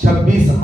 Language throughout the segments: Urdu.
26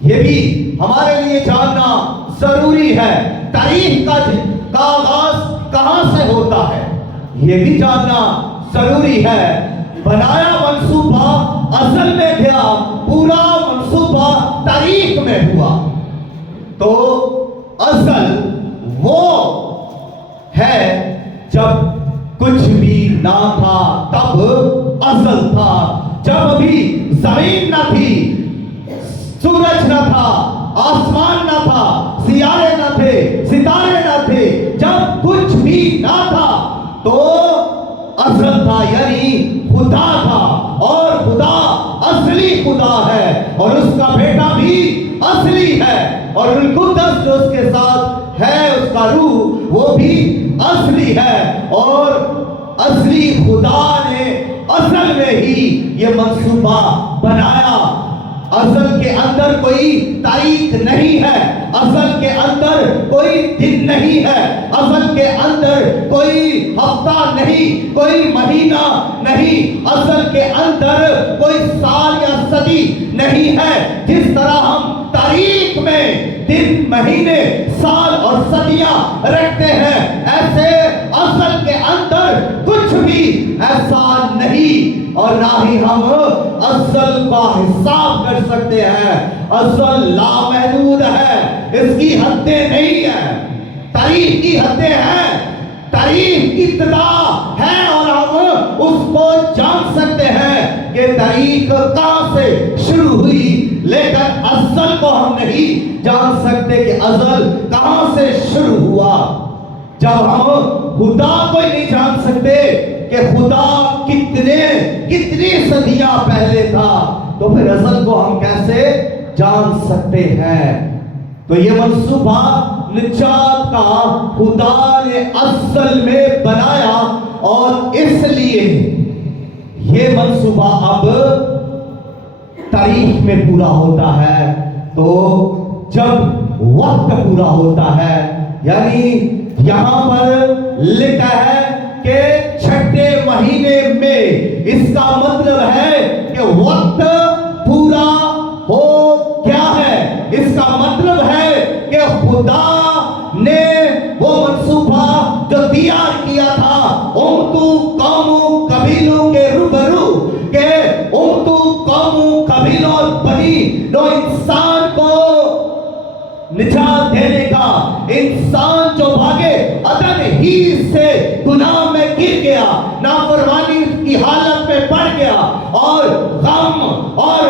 یہ بھی ہمارے لیے جاننا ضروری ہے. تاریخ کا آغاز کہاں سے ہوتا ہے یہ بھی جاننا ضروری ہے. بنایا منصوبہ ازل میں گیا, پورا منصوبہ تاریخ میں ہوا. تو ازل وہ ہے جب کچھ بھی نہ تھا تب ازل تھا. جب ابھی زمین نہ تھی, سورج نہ تھا, آسمان نہ تھا, سیارے نہ تھے, ستارے نہ تھے, جب کچھ بھی نہ تھا تو ازل تھا, یعنی خدا تھا. اور خدا اصلی خدا ہے, اور اس کا بیٹا بھی اصلی ہے, اور روح القدس جو اس کے ساتھ ہے, اس کا روح وہ بھی اصلی ہے. اور اصلی خدا نے اصل میں ہی یہ منصوبہ بنایا. اصل کے اندر کوئی تاریخ نہیں ہے, اصل کے اندر کوئی دن نہیں ہے, اصل کے اندر کوئی ہفتہ نہیں, کوئی مہینہ نہیں, اصل کے اندر کوئی سال یا صدی نہیں ہے. جس طرح ہم تاریخ میں دن, مہینے, سال اور صدیاں رکھتے ہیں, ایسے اصل کے اندر کچھ بھی ایسا نہیں, اور نہ ہی ہم اصل کا حساب کر سکتے ہیں. اصل لامحدود ہے, اس کی حدیں نہیں ہیں. تاریخ کی حدیں ہیں, تاریخ کی ابتدا ہے, اور ہم اس کو جان سکتے ہیں کہ تاریخ کہاں سے شروع ہوئی, لیکن اصل کو ہم نہیں جان سکتے کہ ازل کہاں سے شروع ہوا. جب ہم خدا کو نہیں جان سکتے کہ خدا کتنی صدیاں پہلے تھا, تو پھر ازل کو ہم کیسے جان سکتے ہیں. تو یہ منصوبہ نجات کا خدا نے اصل میں بنایا, اور اس لیے یہ منصوبہ اب تاریخ میں پورا ہوتا ہے. تو جب وقت پورا ہوتا ہے, یعنی یہاں پر لکھا ہے کہ چھٹے مہینے میں, اس کا مطلب ہے کہ وقت پورا ہو گیا ہے. اس کا مطلب ہے کہ خدا نے وہ منصوبہ جو تیار کیا تھا امتو قوموں قبیلوں کے روبرو, کہ امتو قوموں قبیلوں اور بنی نو انسان کو نجات دینے کا, انسان جو بھاگے عدن ہی سے گناہ میں گر گیا, نافرمانی کی حالت میں پڑ گیا, اور غم اور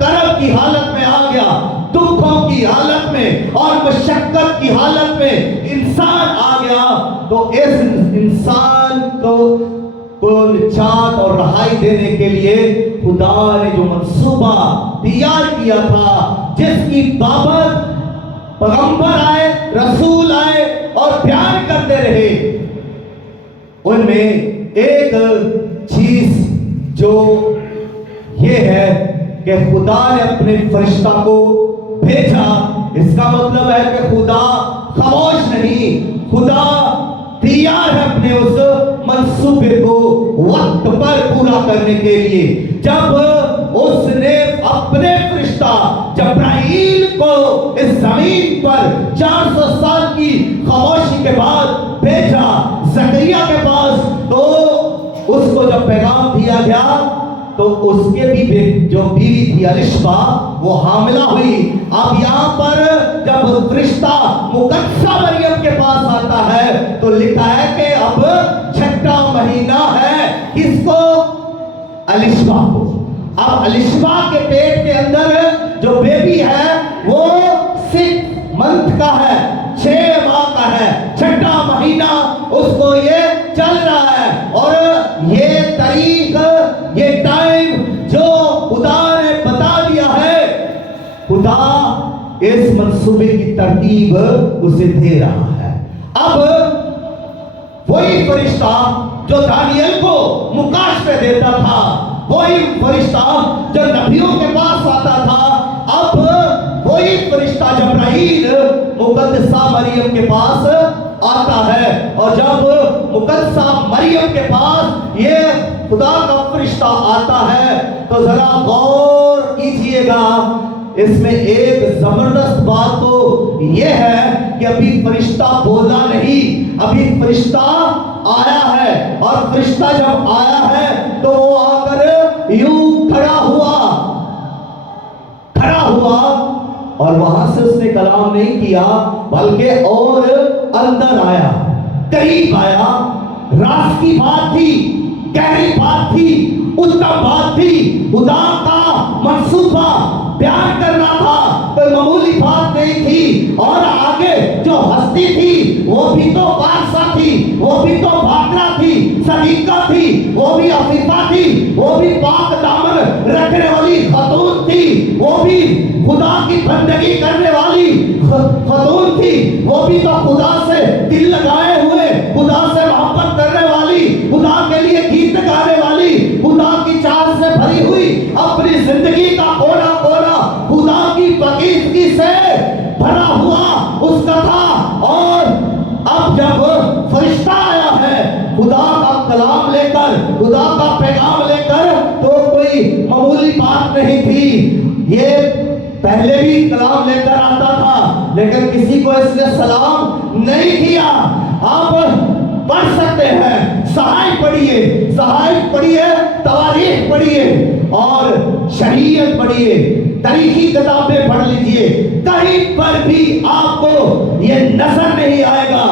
کرب کی حالت میں آ گیا, دکھوں کی حالت میں اور مشقت کی حالت میں انسان آ گیا. تو اس انسان کو نجات اور رہائی دینے کے لیے خدا نے جو منصوبہ تیار کیا تھا, جس کی بابت پیغمبر آئے, رسول آئے اور بیان کرتے رہے, ان میں ایک چیز جو یہ ہے کہ خدا نے اپنے فرشتہ کو بھیجا. اس کا مطلب ہے کہ خدا خاموش نہیں, خدا تیار ہے اپنے اس منصوبے کو وقت پر پورا کرنے کے لیے. جب اس نے اپنے فرشتہ جبرائیل کو اس زمین پر 400 سال کی خاموشی کے بعد بھیجا زکریا کے پاس, تو اس کو جب پیغام دیا گیا تو اس کے بھی جو بیوی تھی الشبا وہ حاملہ ہوئی. اب یہاں پر جب فرشتہ مقدسہ مریم کے پاس آتا ہے تو لکھا ہے کہ اب چھٹا مہینہ ہے, کس کو؟ الشبا کو. اب الشبا کے پیٹ کے اندر جو بیبی ہے وہ 6 منتھ کا ہے, 6 ماہ کا ہے, چھٹا مہینہ اس کو یہ چل رہا ہے. اور یہ تاریخ, یہ ٹائم جو خدا نے بتا دیا ہے, خدا اس منصوبے کی ترتیب اسے دے رہا ہے. اب وہی فرشتہ جو دانیل کو مکاشفے دیتا تھا, وہی فرشتہ جو نبیوں کے پاس آتا تھا, اب وہی فرشتہ جبرائیل مقدسہ مریم کے پاس آتا ہے. اور جب مقدسہ مریم کے پاس یہ خدا کا فرشتہ آتا ہے تو ذرا غور کیجئے گا, اس میں ایک زبردست بات تو یہ ہے کہ ابھی فرشتہ بولا نہیں، ابھی فرشتہ آیا ہے، اور فرشتہ جب آیا ہے تو وہ آ کر یوں کھڑا ہوا اور وہاں سے اس نے کلام نہیں کیا، بلکہ اور اندر آیا، قریب آیا۔ راز کی بات تھی، گہری بات تھی، اتم بات تھی، خدا کا منصوبہ بیان کرنا تھا، کوئی معمولی بات نہیں تھی۔ اور آگے جو ہستی تھی وہ بھی تو بادشاہ تھی، وہ بھی تو بھاگنا تھی، صدیقہ تھی، وہ بھی عفیفہ تھی، وہ بھی پاک دامن رکھنے والی خاتون تھی، وہ بھی خدا کی بندگی کرنے والی خاتون تھی، وہ بھی تو خدا سے دل لگائے ہوئے، خدا سے محبت کرنے والی، خدا کے لیے گیت گانے والی، خدا کی چاہت سے بھری ہوئی، اپنی زندگی کا کونا کونا خدا کی پاکیزگی سے بھرا ہوا اس کا تھا۔ اور اب جب فرشتہ آیا ہے خدا کا کلام لے کر، خدا کا پیغام لے کر، تو کوئی معمولی بات نہیں تھی۔ یہ پہلے بھی کلام لے کر آتا تھا لیکن کسی کو اس نے سلام نہیں کیا۔ آپ پڑھ سکتے ہیں، صحائف پڑھیے، تواریخ پڑھیے اور شریعت پڑھیے، تاریخی کتابیں پڑھ لیجئے، کہیں پر بھی آپ کو یہ نظر نہیں آئے گا،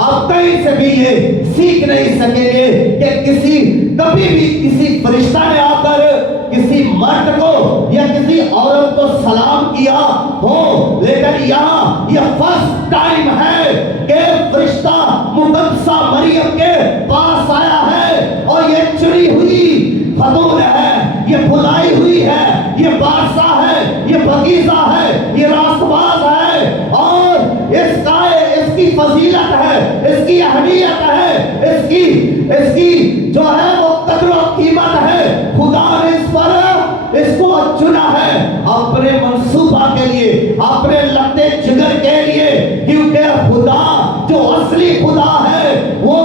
آپ کہیں سے بھی یہ سیکھ نہیں سکیں گے کہ کبھی بھی کسی فرشتہ نے آ کر کسی مرد کو یا کسی عورت کو سلام کیا ہو۔ لیکن یہاں یہ فرسٹ ٹائم ہے کہ فرشتہ مقدسہ مریم کے پاس آیا ہے، اور یہ چنی ہوئی خاتون ہے، یہ بلائی ہوئی ہے، یہ بادشاہ ہے، یہ پاکیزہ ہے، یہ راست باز ہے، اور اس کی فضیلت ہے، اس کی اہمیت ہے، اس کی جو ہے وہ قدر و قیمت ہے۔ خدا نے اس کو چنا ہے اپنے منصوبہ کے لیے، اپنے لگتے جگر کے لیے، کیونکہ خدا جو اصلی خدا ہے وہ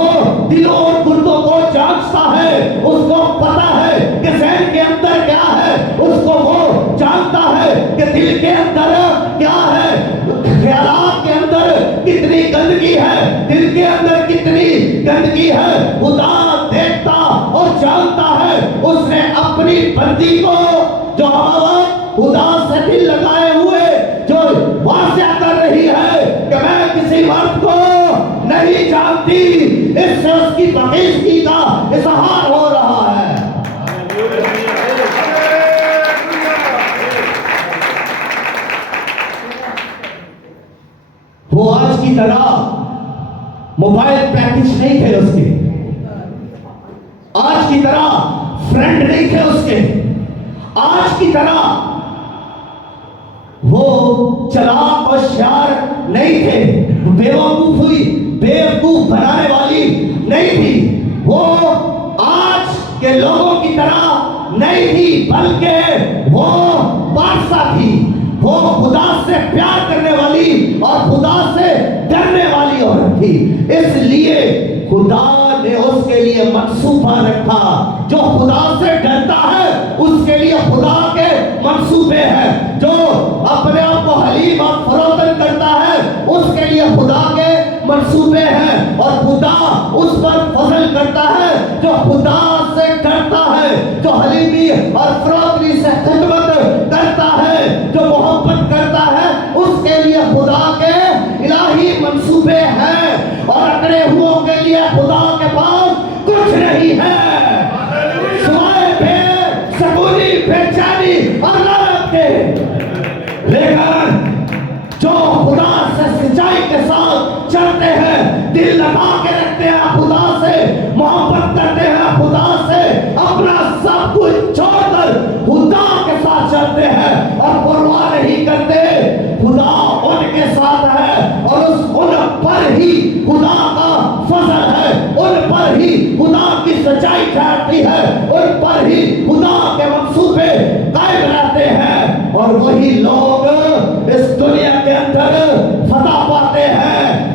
دلوں اور گردوں کو جانچتا ہے، اس کو پتا ہے کہ ذہن کے اندر کیا ہے، اس کو وہ جانتا ہے کہ دل کے اندر کیا ہے، خیالات کے اندر کتنی گندگی ہے، دل کے اندر کتنی گندگی ہے، خدا دیکھتا اور جانتا ہے۔ اس نے اپنی بندی کو جو خدا سے دل لگائے ہوئے جو واضح کر رہی ہے کہ میں کسی مرد کو نہیں جانتی، اس سے اس کی پاکیزگی کا اظہار ہو رہا ہے۔ وہ آج کی طرح موبائل پیکج نہیں تھے اس کے، آج کی طرح فرینڈ نہیں تھے اس کے، آج کی طرح وہ چلاک اور شیار نہیں تھے، بیوقوف بنانے والی نہیں تھی، وہ آج کے لوگوں کی طرح نہیں تھی، بلکہ وہ بادشاہ تھی، وہ خدا سے پیار کرنے والی اور خدا سے ڈرنے والی عورت تھی۔ اس لیے خدا نے اس کے لیے منصوبہ رکھا، جو خدا سے ڈرتا ہے اس کے لیے خدا کے منصوبے ہیں، جو اپنے آپ کو حلیم اور فروتن کرتا ہے اس کے لیے خدا کے منصوبے ہیں، اور خدا اس پر فضل کرتا ہے جو خدا سے ڈرتا ہے، جو حلیمی اور فروتنی سے خدمت کرتا ہے، جو محبت کرتا ہے، اس کے لیے خدا کے الہی منصوبے ہیں، اور اکڑے ہوں کے لیے خدا کے پاس کچھ نہیں ہے سوائے بے سکونی، بے چینی اور لعنت کے۔ لیکن جو خدا سے سچائی کے ساتھ چلتے ہیں، دل لگا کے رکھتے ہیں خدا سے، محبت کرتے ہیں خدا سے، اپنا سب کچھ چھوڑ کر خدا کے ساتھ چلتے ہیں اور پرواہ نہیں کرتے، خدا ان کے ساتھ ہے، اور ان پر ہی خدا کا فضل ہے، ان پر ہی خدا کی سچائی ٹھہرتی ہے، ان پر ہی خدا کے منصوبے قائم رہتے ہیں، اور وہی لوگ اس دنیا کے اندر فتح پاتے ہیں۔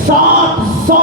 700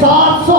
700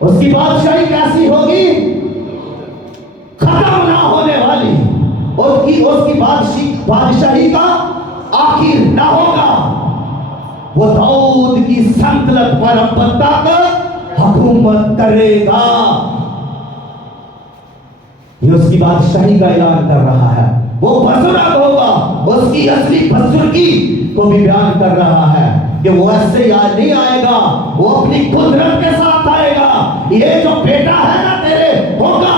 اس کی بادشاہی کیسی ہوگی؟ ختم نہ ہونے والی. اس کی بادشاہی کا آخر نہ ہوگا. وہ داؤد کی سلطنت پر اب تک حکومت کرے گا. یہ اس کی بادشاہی کا اعلان کر رہا ہے. وہ بزرگ ہوگا. اس کی اصلی بزرگی کو بھی بیان کر رہا ہے کہ وہ ایسے یاد نہیں آئے گا, وہ اپنی قدرت کے ساتھ آئے گا. یہ جو بیٹا ہے نا تیرے ہوگا,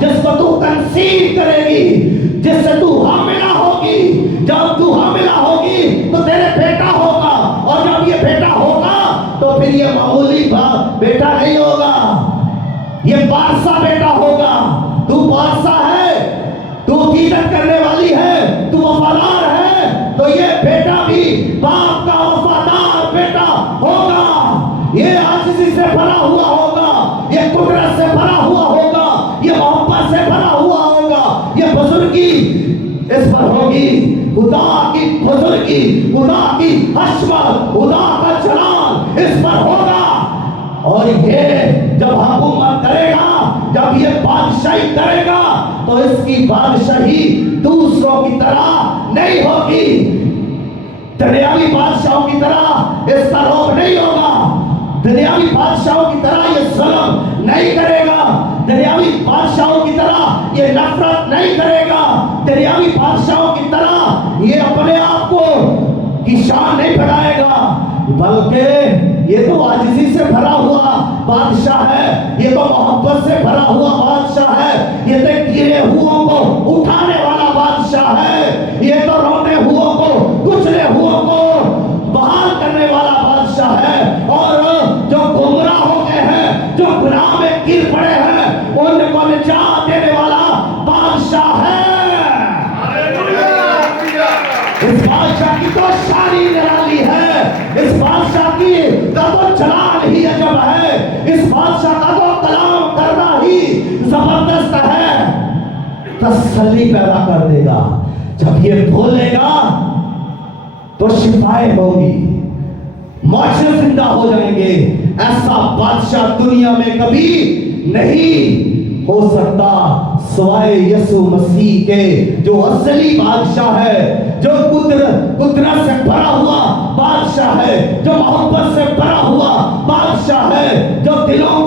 جس کو تو کنسیو کرے گی, جس سے تو حاملہ ہوگی, جب تو حاملہ ہوگی تو تیرے بیٹا ہوگا. اور جب یہ بیٹا ہوگا تو پھر یہ معمولی بیٹا نہیں ہوگا, یہ بادشاہ بیٹا ہوگا. تو بادشاہ ہے, تو عقیدت کرنے والی ہے, تو وفادار ہے, تو یہ بیٹا بھی باپ کا وفادار بیٹا ہوگا. یہ عاجزی سے بھرا ہوا ہوگا, یہ قدرت سے بھرا ہوا ہوگا, یہ محبت سے بھرا ہوا ہوگا, یہ بزرگی اس پر ہوگی. خدا کی بزرگی, خدا کی حشمت, خدا کا جلال اس پر ہوگا. اور یہ جب حکومت کرے گا, جب یہ بادشاہی کرے گا, تو اس کی بادشاہی دوسروں کی طرح نہیں ہوگی. دنیاوی بادشاہوں کی طرح اس کا روب نہیں ہوگا. دنیاوی بادشاہوں کی طرح یہ ظلم نہیں کرے گا. دنیاوی بادشاہوں کی طرح یہ نفرت نہیں کرے گا. دنیاوی بادشاہوں کی طرح یہ اپنے آپ کو کی شان نہیں بڑھائے گا, بلکہ یہ تو عاجزی سے بھرا ہوا بادشاہ ہے, یہ تو محبت سے بھرا ہوا بادشاہ ہے, یہ تو گرے ہوئوں کو اٹھانے والا بادشاہ ہے, یہ تو رونے ہوئوں کو, کچلے ہوئوں کو بحال کرنے والا بادشاہ ہے. اور جو گمراہ ہو گئے ہیں, جو گناہ میں گر پڑے ہیں, ان کو نجات دینے والا بادشاہ ہے. اس بادشاہ کی تو شانی نرالی ہے, اس بادشاہ کی کا تو جلال ہی عجب ہے, اس بادشاہ کا تو کلام کرنا ہی زبردست ہے. تسلی پیدا کر دے گا. جب یہ بولے گا تو شفائیں ہوگی, معاشرے زندہ ہو جائیں گے. ایسا بادشاہ دنیا میں کبھی نہیں ہو سکتا سوائے یسوع مسیح کے, جو اصلی بادشاہ ہے, جو قدرت سے بھرا ہوا بادشاہ ہے, جو محبت سے بھرا ہوا بادشاہ ہے, جو دلوں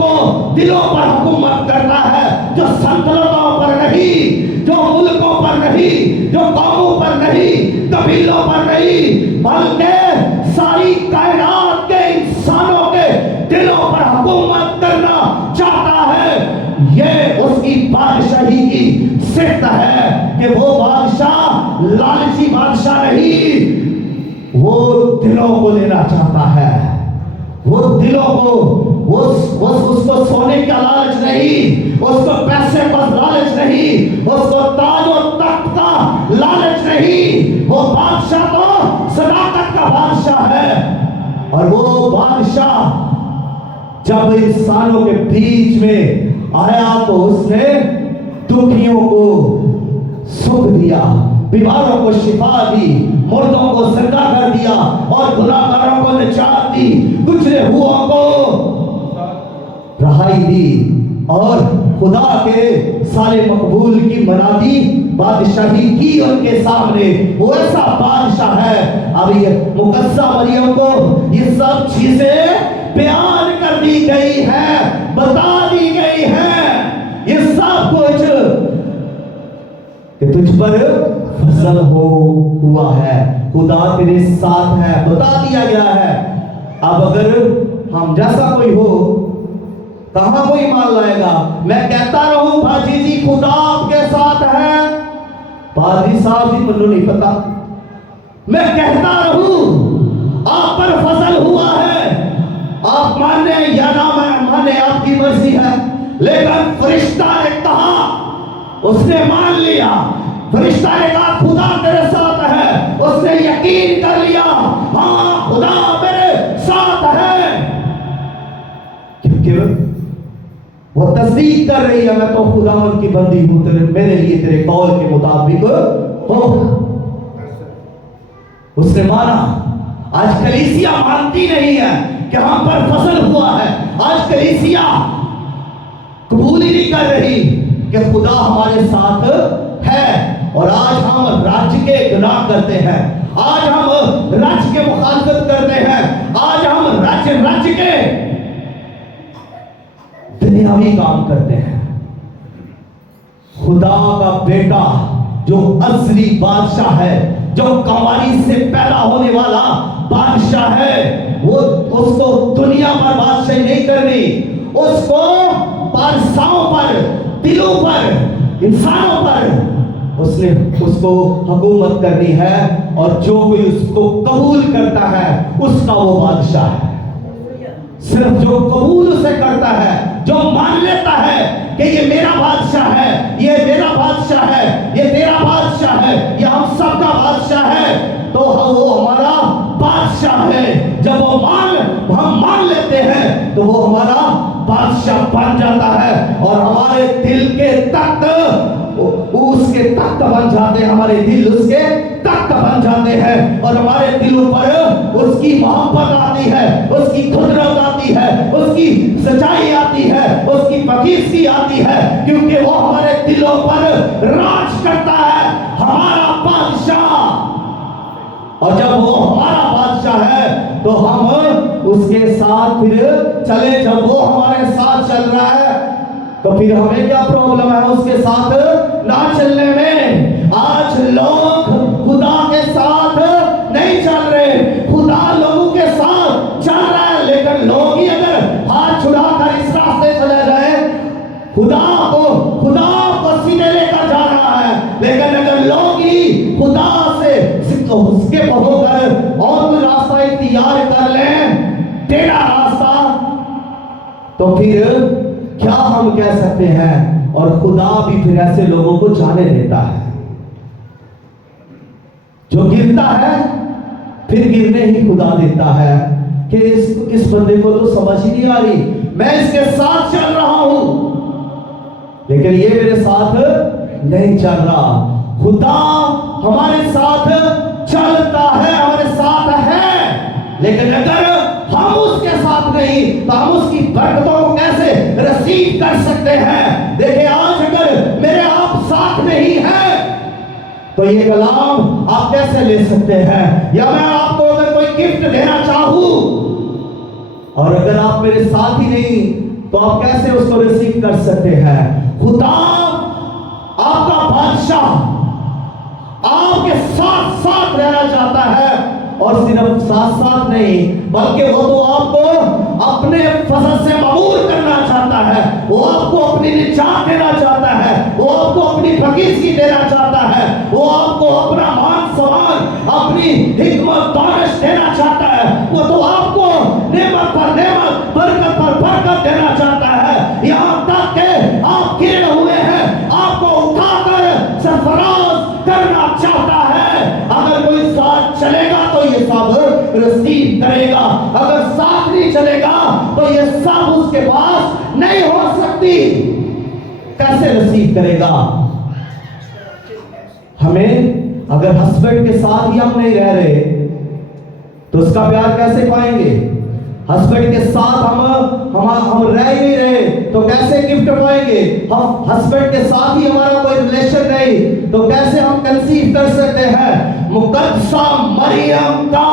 پر حکومت کرتا ہے, جو سلطنتوں پر نہیں, جو ملکوں پر نہیں, جو قوموں پر نہیں, قبیلوں پر نہیں, بلکہ ساری کائنات کے انسانوں کے دلوں پر حکومت کرنا چاہتا ہے. یہ اس کی بادشاہی کی صفت ہے کہ وہ بادشاہ لالچی بادشاہ نہیں, وہ دلوں کو لینا چاہتا ہے. وہ دلوں کو, اس کو سونے کا لالچ نہیں, اس کو پیسے کا لالچ نہیں, اس کو تاج و تخت کا لالچ نہیں. وہ بادشاہ تو صداقت کا بادشاہ ہے. اور وہ بادشاہ جب انسانوں کے بیچ میں آیا تو اس نے دکھیوں کو سکھ دیا, بیماروں کو شفا دی, مردوں کو زندہ کر دیا, اور گناہگاروں کو نجات دی, کچلے ہوئوں کو رہائی دی, اور خدا کے سارے مقبول کی منادی بادشاہی کی ان کے سامنے. وہ ایسا بادشاہ ہے. اب یہ مقدسہ مریم کو یہ سب چیزیں بیان کر دی گئی ہے, بتا دی گئی ہے, یہ سب کچھ کہ تجھ پر فضل ہوا ہے, خدا تیرے ساتھ ہے, بتا دیا گیا ہے. اب اگر ہم جیسا کوئی ہو, کہاں کوئی ایمان لائے گا؟ میں کہتا رہوں بھاجی جی خدا آپ کے ساتھ ہے, پادری صاحب جی منو نہیں پتا, میں کہتا رہوں آپ پر فضل ہوا ہے, آپ مانے یا نہ مانے آپ کی مرضی ہے. لیکن فرشتہ نے کہا, اس نے مان لیا, فرشتہ نے کہا خدا تیرے ساتھ ہے, اس نے یقین کر لیا ہاں خدا میرے ساتھ ہے, کیونکہ وہ تصدیق کر رہی ہے میں تو خداوند کی بندی ہوں, میرے لیے تیرے قول کے مطابق ہو. اس نے مانا. آج کلیسیا مانتی نہیں ہے کہ ہم پر فضل ہوا ہے. آج کلیسیا قبول ہی نہیں کر رہی کہ خدا ہمارے ساتھ ہے. اور آج ہم رج کے گناہ کرتے ہیں, آج ہم رج کے مخالفت کرتے ہیں, آج ہم رج کے دنیاوی کام کرتے ہیں. خدا کا بیٹا جو ازلی بادشاہ ہے, جو کنواری سے پیدا ہونے والا بادشاہ ہے, وہ اس کو دنیا پر بادشاہی نہیں کرنی, اس کو بادشاہوں پر, دلوں پر, انسانوں پر اس کو حکومت کرنی ہے. اور جو کوئی اس کو قبول کرتا ہے اس کا وہ بادشاہ ہے. صرف جو قبول اسے کرتا ہے, جو مان لیتا ہے کہ یہ میرا بادشاہ ہے, یہ میرا بادشاہ ہے, یہ تیرا بادشاہ ہے, یہ ہم سب کا بادشاہ ہے, تو وہ ہمارا بادشاہ ہے. جب ہم مان لیتے ہیں تو وہ ہمارا بادشاہ بن جاتا ہے, اور ہمارے دل کے تخت اس کے تخت بن جاتے ہیں, ہمارے دل اس کے تخت بن جاتے ہیں, اور ہمارے دلوں پر اس کی محبت آتی ہے, اس کی قدرت آتی ہے, اس کی سچائی آتی ہے, اس کی پاکیزگی آتی ہے, کیونکہ وہ ہمارے دلوں پر راج کرتا ہے, ہمارا بادشاہ. اور جب وہ ہمارا بادشاہ ہے تو ہم اس کے ساتھ پھر چلے. جب وہ ہمارے ساتھ چل رہا ہے تو پھر ہمیں کیا پرابلم ہے اس کے ساتھ نہ چلنے میں؟ آج لوگ خدا کے ساتھ نہیں چل رہے, خدا لوگوں کے ساتھ چل رہا ہے, لیکن لوگ ہی اگر ہاتھ چھڑا کر اس راستے چلے جائیں, خدا کو سیدھے لے کر جا رہا ہے, لیکن اگر لوگ ہی خدا سے اس کے ہو کر اور کوئی راستہ اختیار کر لیں, ٹیڑھا راستہ, تو پھر کیا ہم کہہ سکتے ہیں؟ اور خدا بھی پھر ایسے لوگوں کو جانے دیتا ہے. جو گرتا ہے پھر گرنے ہی خدا دیتا ہے کہ اس بندے کو تو سمجھ ہی نہیں آ رہی, میں اس کے ساتھ چل رہا ہوں لیکن یہ میرے ساتھ نہیں چل رہا. خدا ہمارے ساتھ چلتا ہے, ہمارے ساتھ ہے, لیکن اگر ہم اس کے ساتھ نہیں تو ہم اس کی برکتوں کو کیسے رسید کر سکتے ہیں؟ دیکھیں, آج اگر میرے آپ ساتھ نہیں ہیں تو یہ کلام آپ کیسے لے سکتے ہیں؟ یا میں آپ کو اگر کوئی گفٹ دینا چاہوں اور اگر آپ میرے ساتھ ہی نہیں تو آپ کیسے اس کو ریسیو کر سکتے ہیں؟ خدا آپ کا بادشاہ آپ کے ساتھ ساتھ رہنا چاہتا ہے, اور صرف ساتھ ساتھ نہیں بلکہ وہ تو آپ کو اپنے فضل سے معمور کرنا چاہتا ہے, وہ آپ کو اپنی نجات دینا چاہتا ہے, وہ آپ کو اپنی پاکیزگی دینا چاہتا ہے, وہ آپ کو اپنا مان سمان, اپنی حکمت دانش دینا چاہتا ہے, وہ تو آپ کو نعمت پر نعمت, برکت پر برکت دینا چاہتا ہے, یہاں تک کہ آپ گرے ہوئے ہیں آپ کو اٹھا کر سرفراز کرنا چاہتا ہے. اگر کوئی ساتھ چلے گا تو یہ سب رسید کرے گا, اگر ساتھ نہیں چلے گا تو یہ سب اس کے پاس نہیں ہو سکتی. کیسے رسید کرے گا؟ ہمیں اگر ہسبینڈ کے ساتھ ہی ہم نہیں رہ رہے تو اس کا پیار کیسے پائیں گے؟ ہسبینڈ کے ساتھ ہم رہ ہی نہیں رہے تو کیسے گفٹ پائیں گے؟ ہم ہسبینڈ کے ساتھ ہی ہمارا کوئی ریلیشن نہیں تو کیسے ہم کنسیو کر سکتے ہیں؟ مقدسہ مریم کا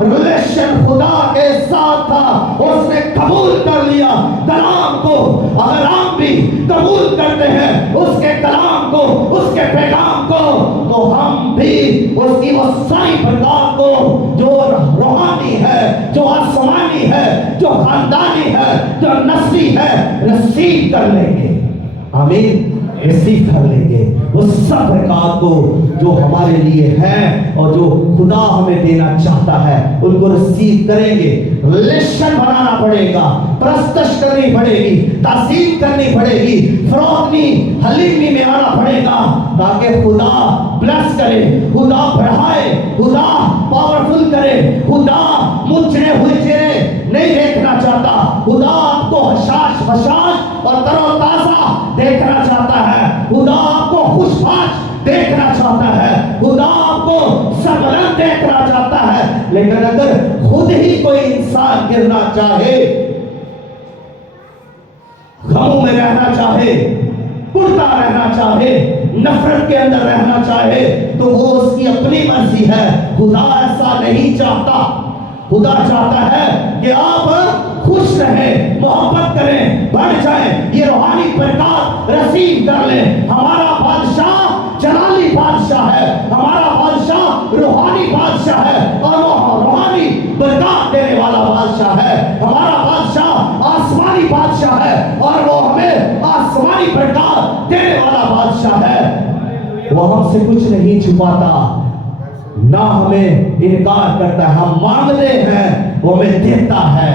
ریلیشن خدا کے ساتھ تھا, اس نے قبول کر لیا کلام کو. اگر ہم بھی قبول کرتے ہیں اس کے کلام کو, اس کے پیغام کو, تو ہم بھی اس کی وہ ساری برکات کو جو روحانی ہے, جو آسمانی ہے, جو خاندانی ہے, جو نسلی ہے, رسید کر لیں گے. آمین, رسید کر لیں گے وہ سب برکات کو جو ہمارے لیے ہیں اور جو خدا ہمیں دینا چاہتا ہے, ان کو رسید کریں گے. ریلیشن بنانا پڑے گا, پرستش کرنی پڑے گی, تعظیم کرنی پڑے گی, فروغنی حلیمی میں آنا پڑے گا تاکہ خدا بلیس کرے, خدا بڑھائے, خدا پاورفل کرے. خدا مچھڑے ہوئے چہرے نہیں دیکھنا چاہتا, خدا آپ کو حشاش حشاش اور تر و تازہ دیکھنا چاہتا ہے. خدا آپ کو خوش باش دیکھنا چاہتا ہے, خدا آپ کو سربلند دیکھنا چاہتا ہے. لیکن اگر خود ہی کوئی انسان گرنا چاہے, غموں میں رہنا چاہے، کڑتا رہنا چاہے، نفرت کے اندر رہنا چاہے تو وہ اس کی اپنی مرضی ہے۔ خدا ایسا نہیں چاہتا۔ خدا چاہتا ہے کہ آپ خوش رہیں، محبت کریں، بڑھ جائیں، یہ روحانی برکات رسید کر لیں۔ ہمارا بادشاہ جلالی بادشاہ ہے، ہمارا بادشاہ روحانی بادشاہ ہے، اور وہ روحانی برکات دینے والا بادشاہ ہے۔ ہمارا بادشاہ آسمانی بادشاہ ہے، اور وہ ہمیں آسمانی برکات دینے والا بادشاہ ہے۔ وہ ہم سے کچھ نہیں چھپاتا، نہ ہمیں انکار کرتا ہے۔ ہم مانگتے ہیں وہ ہمیں دیتا ہے۔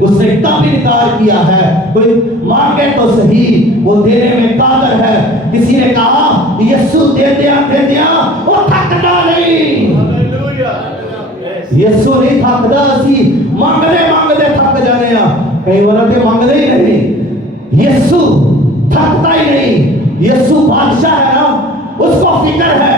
اس نے کب انکار کیا ہے؟ کوئی مانگے تو صحیح، وہ دینے میں قادر ہے۔ کسی نے کہا یسوع دے دیا وہ تھکتا نہیں۔ یسوع نہیں تھکدا، اسی مانگتے تھک جانے ہاں، کئی ورتے مانگتے ہی نہیں۔ یسوع تھکتا ہی نہیں۔ یسوع بادشاہ ہے نا، اس کو فکر ہے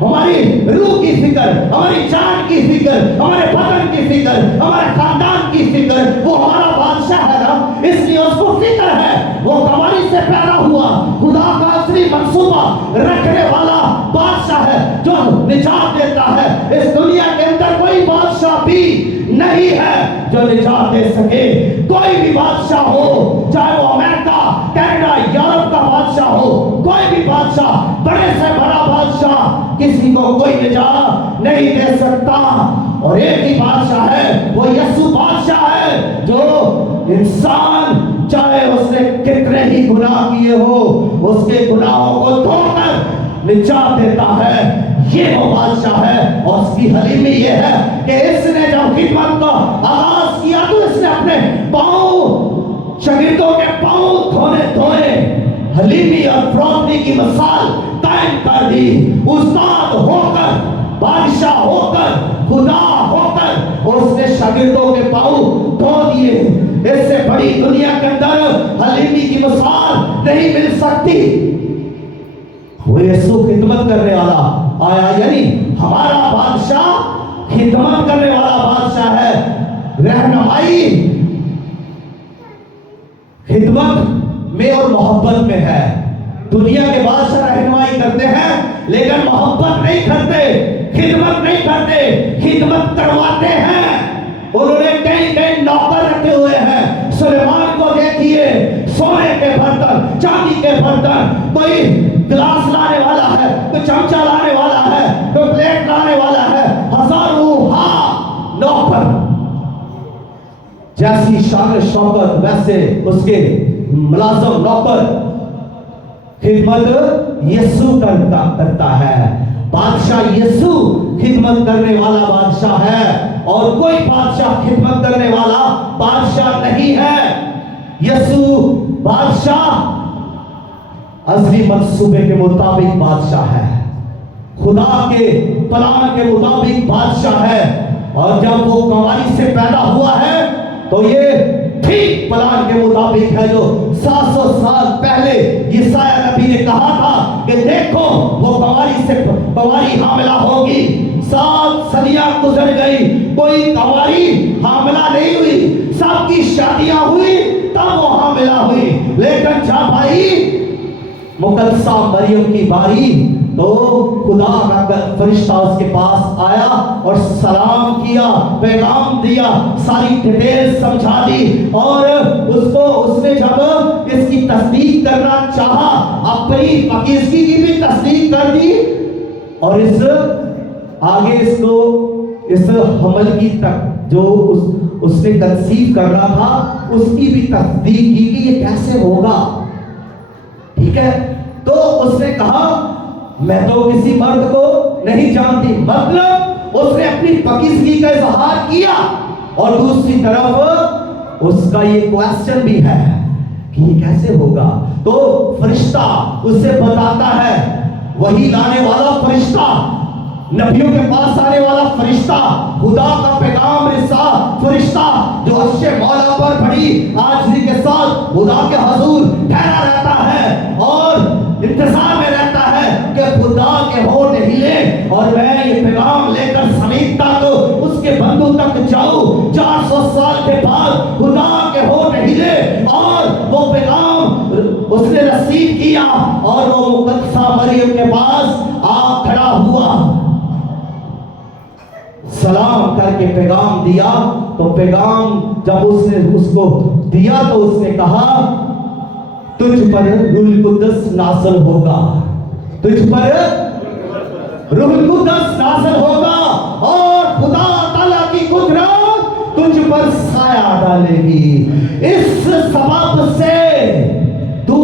ہماری روح کی فکر، ہماری جان کی فکر، ہمارے بدن کی فکر، ہمارے خاندان کی فکر۔ وہ ہمارا بادشاہ ہے نا، اس لیے اس کو فکر ہے۔ وہ کماری سے پیدا ہوا، خدا کا اصلی منصوبہ رکھنے والا بادشاہ ہے جو نجات دیتا ہے۔ اس دنیا کے اندر کوئی بادشاہ بھی نہیں ہے جو نجات دے سکے۔ کوئی بھی بادشاہ ہو، چاہے وہ امریکہ، کینیڈا، یورپ کا بادشاہ ہو، کوئی بھی بادشاہ، بڑے سے بڑا بادشاہ، کسی کو کوئی نجات نہیں دے سکتا۔ اور ایک ہی بادشاہ ہے، وہ یسوع بادشاہ ہے جو انسان چاہے اس نے کتنے ہی گناہ کیے ہو، اس کے گناہوں کو دھو کر نجات دیتا ہے۔ یہ وہ بادشاہ ہے، اور اس کی حلیمی یہ ہے کہ اس نے جب خدمت کا آغاز کیا تو اس نے اپنے پاؤں شاگردوں کے پاؤں دھوئے، حلیمی اور فروتنی کی مثال قائم کر دی۔ استاد ہو کر، بادشاہ ہو کر، خدا ہو کر اس نے شاگردوں کے پاؤں دھو دیے۔ اس سے بڑی دنیا کے اندر حلیمی کی مثال نہیں مل سکتی۔ وہ یسوع خدمت کرنے والا آیا، یعنی ہمارا بادشاہ خدمت کرنے والا بادشاہ ہے۔ رہنمائی خدمت میں اور محبت میں ہے۔ دنیا کے بادشاہ رہنمائی کرتے ہیں لیکن محبت نہیں کرتے، خدمت نہیں کرتے، خدمت کرواتے ہیں۔ انہوں نے کئی نوکر رکھے ہوئے ہیں۔ سلیمان کو دیکھیے، سونے کے برتن، چاندی کے برتن، کوئی گلاس لانے والا ہے، کوئی چمچہ لانے والا ہے، کوئی پلیٹ لانے والا ہے، ہزاروں نوکر۔ جیسی شان شوکت ویسے اس کے ملازم نوکر۔ خدمت یسوع کرتا ہے۔ بادشاہ یسوع خدمت کرنے والا بادشاہ ہے، اور کوئی بادشاہ خدمت کرنے والا بادشاہ نہیں ہے۔ یسوع بادشاہ ازلی منصوبے کے مطابق بادشاہ ہے، خدا کے پلان کے مطابق بادشاہ ہے۔ اور جب وہ کنواری سے پیدا ہوا ہے تو یہ ٹھیک پلان کے مطابق ہے جو 700 سال پہلے یسایہ نبی نے کہا تھا کہ دیکھو وہ کنواری حاملہ ہوگی۔ 7 صدیاں گزر گئی، کوئی کنواری حاملہ نہیں ہوئی، سب کی شادیاں ہوئی تب وہ حاملہ ہوئی۔ لیکن جب آئی مقدسہ مریم کی باری تو خدا کا فرشتہ اس کے پاس آیا اور سلام کیا، پیغام دیا، ساری ڈیٹیل سمجھا دی، اور اس نے جب اس کی تصدیق کرنا چاہا، اپنی پاکیزگی کی بھی تصدیق کر دی، اور آگے اس حمل کی تک جو اس نے کنسیو کرنا تھا اس کی بھی تصدیق کی کہ یہ کیسے ہوگا۔ ٹھیک ہے، تو اس نے کہا میں تو کسی مرد کو نہیں جانتی، مطلب اس نے اپنی پاکیزگی کا اظہار کیا۔ اور دوسری طرف اس کا یہ کویسچن بھی ہے کہ یہ کیسے ہوگا، تو فرشتہ اسے بتاتا ہے، وہی لانے والا فرشتہ، نبیوں کے پاس آنے والا فرشتہ، خدا کا پیغام رساں فرشتہ جو عرش مولا پر بڑی عاجزی کے ساتھ خدا کے حضور ٹھہرا رہتا ہے اور انتظار میں رہتا ہے کہ خدا کے ہونٹ ہلے اور میں یہ پیغام لے کر زمین تک اس کے بندوں تک جاؤں۔ 400 سال کے بعد خدا کے ہونٹ ہلے اور وہ پیغام اس نے رسید کیا اور وہ مقدسہ مریم کے پاس آ کھڑا ہوا، سلام کر کے پیغام دیا۔ تو پیغام جب اس نے اس کو دیا تو اس نے کہا تجھ پر روح القدس نازل ہوگا، تجھ پر روح القدس نازل ہوگا اور خدا تعالیٰ کی قدرت تجھ پر سایہ ڈالے گی، اس سبب سے تو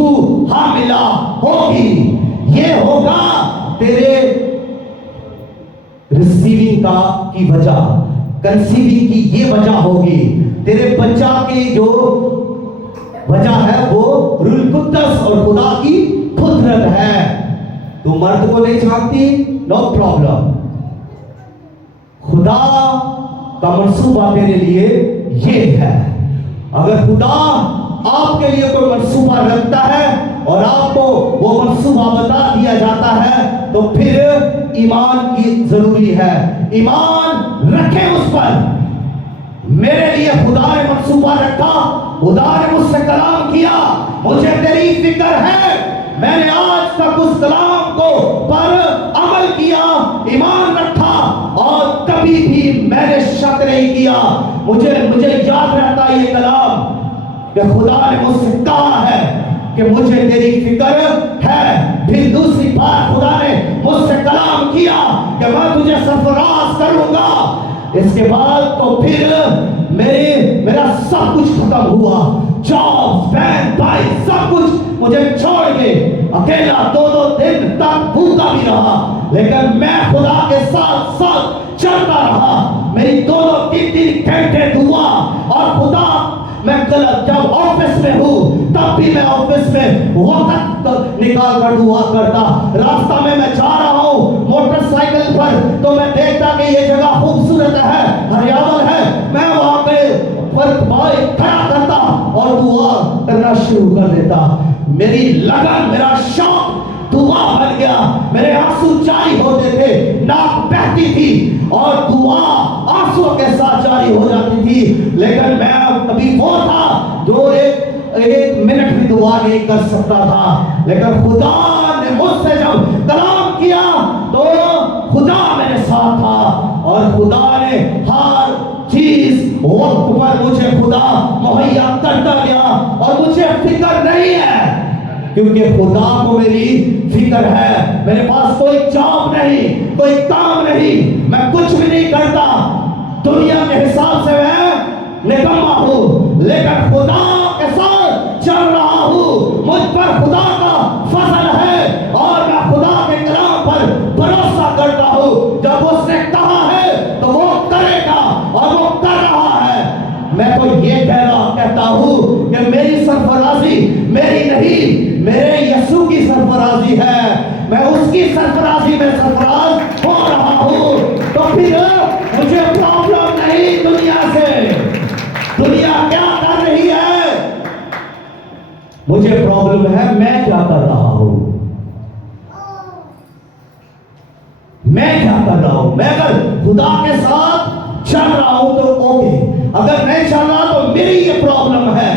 حاملہ ہوگی، یہ ہوگا تیرے ریسیونگ کی وجہ، کنسیونگ کی یہ وجہ ہوگی، تیرے بچہ کی جو وجہ ہے وہ روح القدس اور خدا کی قدرت ہے۔ تو مرد کو نہیں جانتی، نو پرابلم، خدا کا منصوبہ تیرے لیے یہ ہے۔ اگر خدا آپ کے لیے کوئی منصوبہ رکھتا ہے اور آپ کو وہ منصوبہ بتا دیا جاتا ہے تو پھر ایمان کی ضروری ہے، ایمان رکھیں اس پر۔ میرے لیے خدا نے منصوبہ رکھا، خدا نے مجھ سے کلام کیا، مجھے تیری فکر ہے، میں نے آج تک اس کلام کو پر عمل کیا، ایمان رکھا اور کبھی بھی میں نے شک نہیں کیا۔ مجھے یاد رہتا یہ کلام کہ خدا نے مجھ سے کہا ہے کہ مجھے تیری فکر ہے۔ پھر دوسری بار خدا نے مجھ سے کلام کیا کہ میں تجھے سرفراز کروں گا۔ اس کے بعد تو پھر میرا سب کچھ ختم ہوا، جاب، بہن بھائی سب کچھ مجھے چھوڑ کے اکیلا 2 دن تک بھوکا بھی رہا، لیکن میں خدا کے ساتھ ساتھ چلتا رہا۔ میری 2-3 گھنٹے دعا اور خدا، میں جب آفس میں ہوں تب بھی میں آفس میں وقت نکال کر دعا کرتا۔ راستہ میں جا رہا ہوں موٹر سائیکل پر تو میں دیکھتا کہ یہ جگہ خوبصورت ہے، ہریاول ہے، میں وہاں پہ بائک کھڑا کرتا اور دعا کرنا شروع کر دیتا۔ میری لگن، میرا شوق دعا بن گیا، میرے آنسو جاری ہوتے تھے، ناک بہتی تھی اور دعا آنسو کے ساتھ جاری ہو جاتی تھی۔ لیکن میں ابھی وہ تھا جو ایک منٹ بھی دعا نہیں کر سکتا تھا، لیکن خدا نے مجھ سے جب کلام کیا تو خدا میرے ساتھ تھا اور خدا نے ہر چیز وقت پر مجھے خدا مہیا کرتا گیا اور مجھے فکر نہیں ہے کیونکہ خدا کو میری فکر ہے۔ میرے پاس کوئی جاب نہیں، کوئی کام نہیں، میں کچھ بھی نہیں کرتا، دنیا کے حساب سے میں نکما ہوں، لیکن خدا کے ساتھ چل رہا ہوں۔ مجھ پر خدا کا فضل ہے اور میں خدا کے کلام پر بھروسہ کرتا ہوں۔ جب اس نے کہا ہے تو وہ کرے گا اور وہ کر رہا ہے۔ میں تو یہ کہتا ہوں کہ میری سرفرازی میری نہیں، میرے یسوع کی سرفرازی ہے، میں اس کی سرفرازی میں سرفراز ہو رہا ہوں۔ تو پھر مجھے پرابلم نہیں دنیا سے، دنیا کیا کر رہی ہے، مجھے پرابلم ہے میں کیا کر رہا ہوں، میں کیا کر رہا ہوں۔ میں اگر خدا کے ساتھ چل رہا ہوں تو اوکے، اگر نہیں چل رہا تو میری یہ پرابلم ہے۔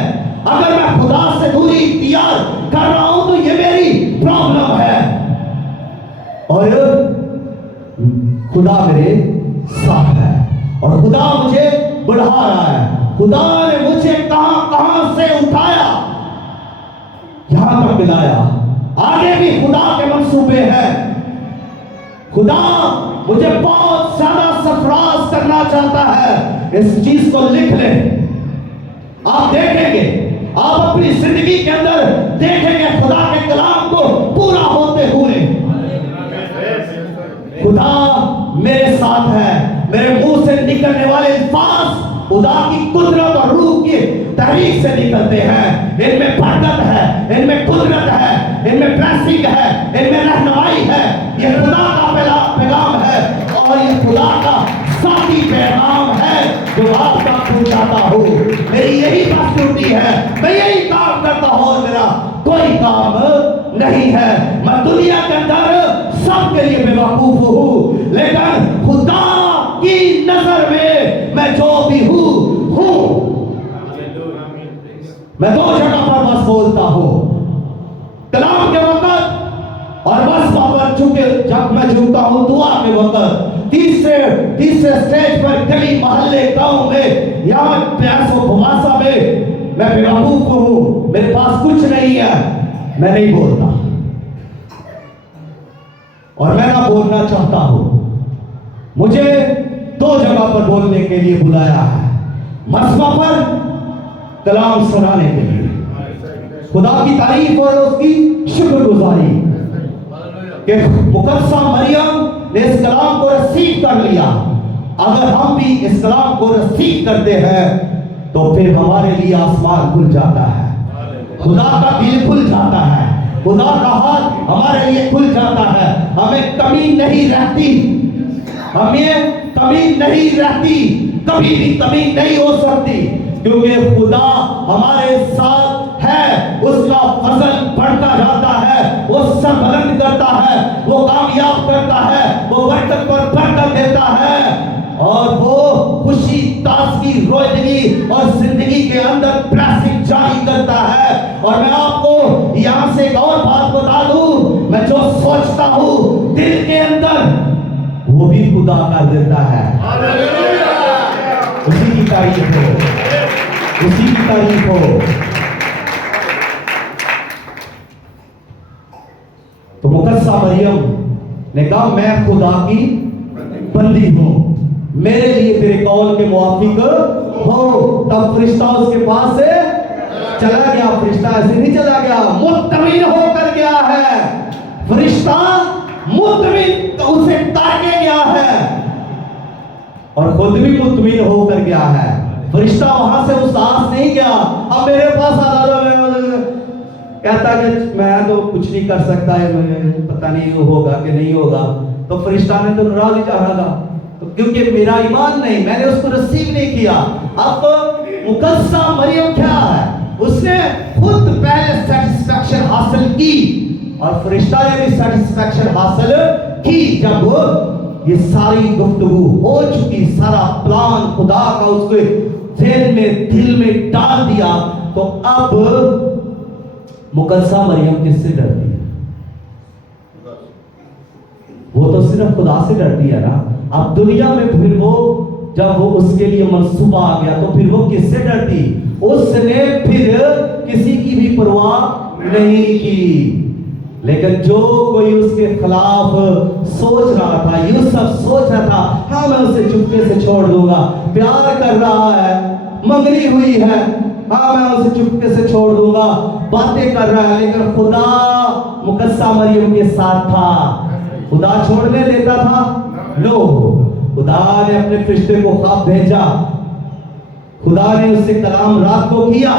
اگر میں خدا سے دوری اختیار کر رہا ہوں تو یہ میری پرابلم ہے اور خدا میرے ساتھ ہے اور خدا مجھے بڑھا رہا ہے۔ خدا نے مجھے کہاں سے اٹھایا، یہاں تک ملایا، آگے بھی خدا کے منصوبے ہیں۔ خدا مجھے بہت زیادہ سرفراز کرنا چاہتا ہے۔ اس چیز کو لکھ لیں، آپ دیکھیں گے، آپ اپنی زندگی کے اندر دیکھیں گے خدا کے کلام کو پورا ہوتے ہوئے۔ خدا میرے ساتھ ہے، میرے منہ سے نکلنے والے الفاظ خدا کی قدرت اور روح کی تحریک سے نکلتے ہیں۔ ان میں برکت ہے، ان میں قدرت ہے، ان میں بلیسنگ ہے، ان میں رہنمائی ہے۔ یہ خدا کا پیغام ہے اور یہ خدا کا ذاتی پیغام ہے جو آپ تک پہنچاتا ہوں۔ میری یہی بات ڈیوٹی ہے، میں یہی کام کرتا ہوں اور میرا کوئی کام نہیں ہے۔ میں دنیا کے اندر سب کے لیے بے وقوف ہوں، لیکن خدا کی نظر میں جو بھی ہوں میں 2 جگہ پر بس بولتا ہوں، کلام کے وقت اور مسبح پر چونکہ جب میں جھکتا ہوں دعا کے وقت، تیسرے سٹیج پر گلی محلے گاؤں میں یہاں پیاس و بھواسا میں بے وقوف ہوں، میرے پاس کچھ نہیں ہے، میں نہیں بولتا اور میں نہ بولنا چاہتا ہوں۔ مجھے دو جگہ پر بولنے کے لیے بلایا ہے، مسبح پر کلام سنانے کے لیے، خدا کی تعریف اور اس کی شکر گزاری کہ مقدسہ مریم نے اس کلام کو رسیو کر لیا۔ اگر ہم بھی اس کلام کو رسیو کرتے ہیں تو پھر ہمارے لیے آسمان کھل جاتا ہے، خدا کا دل کھل جاتا ہے، خدا کا ہاتھ ہمارے لیے کھل جاتا ہے۔ ہمیں کمی نہیں رہتی، ہمیں کمی نہیں رہتی، کبھی بھی کمی نہیں ہو سکتی، کیونکہ خدا ہمارے ساتھ ہے، اس کا فضل بڑھتا جاتا ہے، وہ سر بلند کرتا ہے، وہ کامیاب کرتا ہے، وہ برکت پر برکت دیتا ہے، اور وہ خوشی، تازگی، روزگی اور زندگی کے اندر پریسنگ جاری کرتا ہے۔ اور میں آپ کو یہاں سے ایک اور بات بتا دوں، میں جو سوچتا ہوں دل کے اندر وہ بھی خدا کر دیتا ہے۔ اسی کی تعریف ہو، اسی کی تعریف ہو۔ تو مقدسہ مریم نے کہا میں خدا کی بندی ہوں، میرے لیے تیرے قول کے موافق ہو۔ تب فرشتہ اس کے پاس سے چلا گیا، فرشتہ ایسے نہیں چلا گیا، مطمئن ہو کر گیا ہے، فرشتہ مطمئن اسے تاکے گیا ہے اور خود بھی مطمئن ہو کر گیا ہے۔ فرشتہ وہاں سے اس آس نہیں گیا، اب میرے پاس کہتا کہ میں تو کچھ نہیں کر سکتا ہے، پتہ نہیں ہوگا کہ نہیں ہوگا، تو فرشتہ نے تو ناراض ہی چاہا گا، کیونکہ میرا ایمان نہیں، میں نے اس کو رسیو نہیں کیا۔ اب مقدسہ مریم کیا ہے، اس نے خود پہلے سیٹسفیکشن حاصل کی اور فرشتہ نے بھی سیٹسفیکشن حاصل کی۔ جب یہ ساری گفتگو ہو چکی، سارا پلان خدا کا اس کے ذہن میں، دل میں ڈال دیا، تو اب مقدسہ مریم کس سے ڈرتی ہے؟ وہ تو صرف خدا سے ڈرتی ہے نا۔ اب دنیا میں پھر وہ جب وہ اس کے لیے منصوبہ آ گیا تو پھر وہ کس سے ڈرتی؟ اس نے پھر کسی کی بھی پرواہ نہیں کی۔ لیکن جو کوئی اس کے خلاف سوچ رہا تھا، یوسف سوچ رہا تھا ہاں میں اسے چپکے سے چھوڑ دوں گا، پیار کر رہا ہے، منگنی ہوئی ہے، ہاں میں اسے چپکے سے چھوڑ دوں گا، باتیں کر رہا ہے، لیکن خدا مقدسہ مریم کے ساتھ تھا۔ خدا چھوڑنے دیتا تھا؟ نو، خدا نے اپنے فرشتے کو خواب بھیجا، خدا نے اس سے کلام رات کو کیا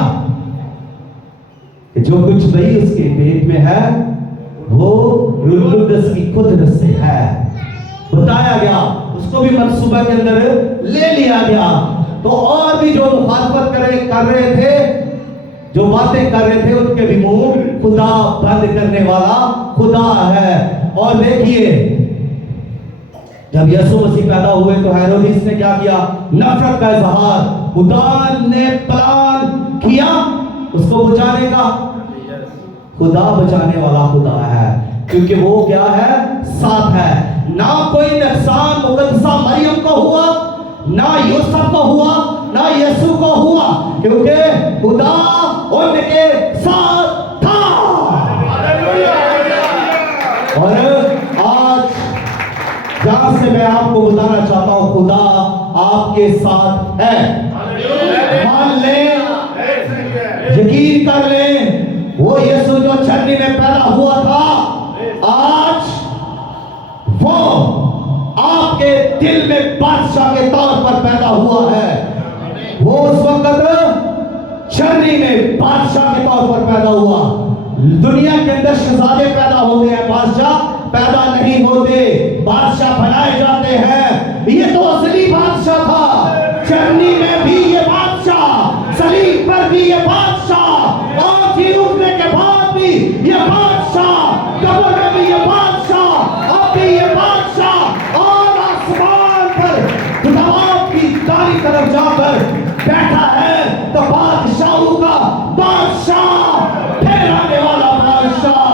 کہ جو کچھ بھی اس کے پیٹ میں ہے وہ روح القدس کی قدرت سے ہے، بتایا گیا، اس کو بھی منصوبہ کے اندر لے لیا گیا۔ تو اور بھی جو مخالفت کر رہے تھے، جو باتیں کر رہے تھے، ان کے بھی منہ خدا بند کرنے والا خدا ہے۔ اور دیکھیے جب یسوع مسیح پیدا ہوئے تو ہیرودیس نے کیا کیا؟ نفرت کا اظہار۔ خدا نے پلان کیا اس کو بچانے کا، خدا بچانے والا خدا ہے، کیونکہ وہ کیا ہے؟ ساتھ ہے۔ نہ کوئی نقصان مقدسہ مریم کو ہوا، نہ یوسف کو ہوا، نہ یسوع کو ہوا، کیونکہ خدا ان کے ساتھ تھا۔ اور آج جہاں سے میں آپ کو بتانا چاہتا ہوں خدا آپ کے ساتھ ہے۔ مان لیں، یقین کر لیں، وہ یسوع جو چھلنی میں پیدا ہوا تھا، آج وہ آپ کے دل میں بادشاہ کے طور پر پیدا ہوا ہے۔ وہ اس وقت چھلنی میں بادشاہ کے طور پر پیدا ہوا۔ دنیا کے اندر شہزادے پیدا ہوتے ہیں، بادشاہ پیدا نہیں ہوتے، بادشاہ بنائے جاتے ہیں۔ یہ تو اصلی بادشاہ تھا، چھلنی میں بھی یہ بادشاہ، صلیب پر بھی یہ بادشاہ، اور جی اٹھنے کے بعد بھی یہ بادشاہ، قبر میں بھی یہ بادشاہ، اب بھی یہ بادشاہ، اور آسمان پر خداوند کی دائیں طرف جا کر بیٹھا ہے۔ تو بادشاہوں کا بادشاہ، پھیلانے والا بادشاہ،